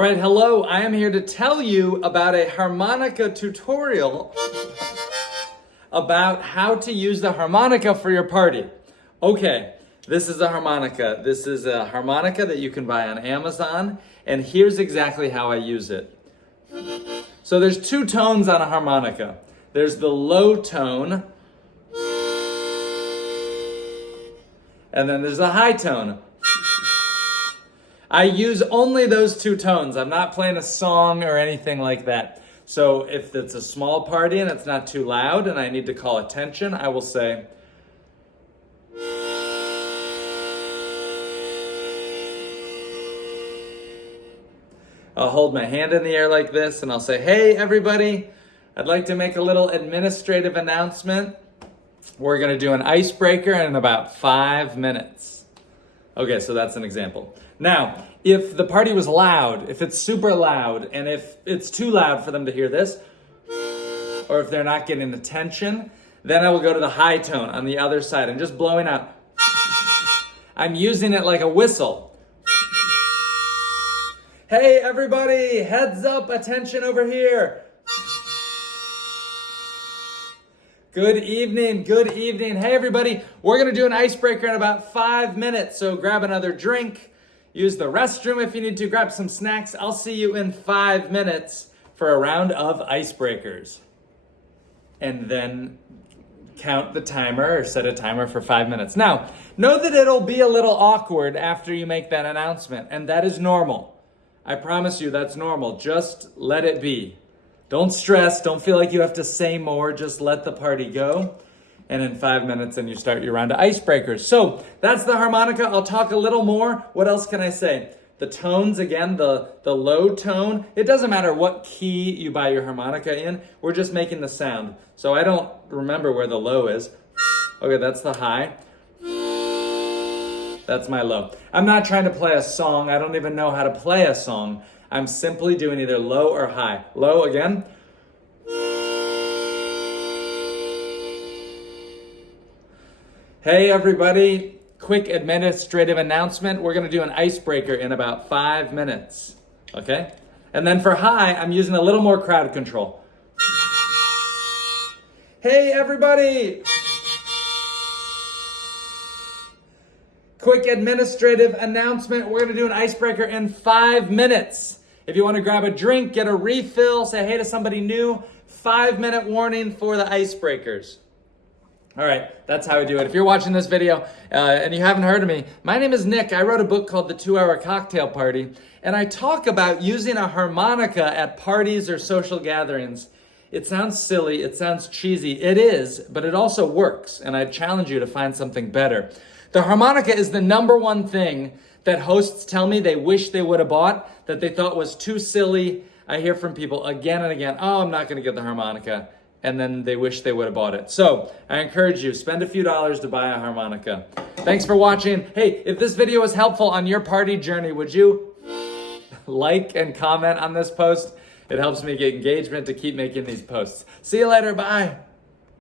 All right, hello. I am here to tell you about a harmonica tutorial about how to use the harmonica for your party. Okay, this is a harmonica. This is a harmonica that you can buy on Amazon, and here's exactly how I use it. So there's two tones on a harmonica. There's the low tone, and then there's the high tone. I use only those two tones. I'm not playing a song or anything like that. So if it's a small party and it's not too loud and I need to call attention, I will say, I'll hold my hand in the air like this and I'll say, hey everybody, I'd like to make a little administrative announcement. We're gonna do an icebreaker in about 5 minutes. Okay, so that's an example. Now, if the party was loud, if it's super loud, and if it's too loud for them to hear this, or if they're not getting attention, then I will go to the high tone on the other side and just blowing out. I'm using it like a whistle. Hey everybody, heads up, attention over here. Good evening, good evening. Hey everybody, we're gonna do an icebreaker in about 5 minutes, so grab another drink, use the restroom if you need to, grab some snacks. I'll see you in 5 minutes for a round of icebreakers. And then count the timer or set a timer for 5 minutes. Now, know that it'll be a little awkward after you make that announcement, and that is normal. I promise you that's normal. Just let it be. Don't stress, don't feel like you have to say more, just let the party go. And in 5 minutes, then you start your round of icebreakers. So that's the harmonica. I'll talk a little more. What else can I say? The tones, again, the low tone. It doesn't matter what key you buy your harmonica in. We're just making the sound. So I don't remember where the low is. Okay, that's the high. That's my low. I'm not trying to play a song. I don't even know how to play a song. I'm simply doing either low or high. Low again. Hey everybody, quick administrative announcement. We're gonna do an icebreaker in about 5 minutes, okay? And then for high, I'm using a little more crowd control. Hey everybody! Quick administrative announcement. We're gonna do an icebreaker in 5 minutes. If you wanna grab a drink, get a refill, say hey to somebody new, 5-minute warning for the icebreakers. All right, that's how I do it. If you're watching this video and you haven't heard of me, my name is Nick. I wrote a book called The 2-Hour Cocktail Party, and I talk about using a harmonica at parties or social gatherings. It sounds silly, it sounds cheesy. It is, but it also works, and I challenge you to find something better. The harmonica is the #1 thing that hosts tell me they wish they would have bought, that they thought was too silly. I hear from people again and again, oh, I'm not gonna get the harmonica. And then they wish they would have bought it. So I encourage you, spend a few dollars to buy a harmonica. Thanks for watching. Hey, if this video was helpful on your party journey, would you like and comment on this post? It helps me get engagement to keep making these posts. See you later, bye.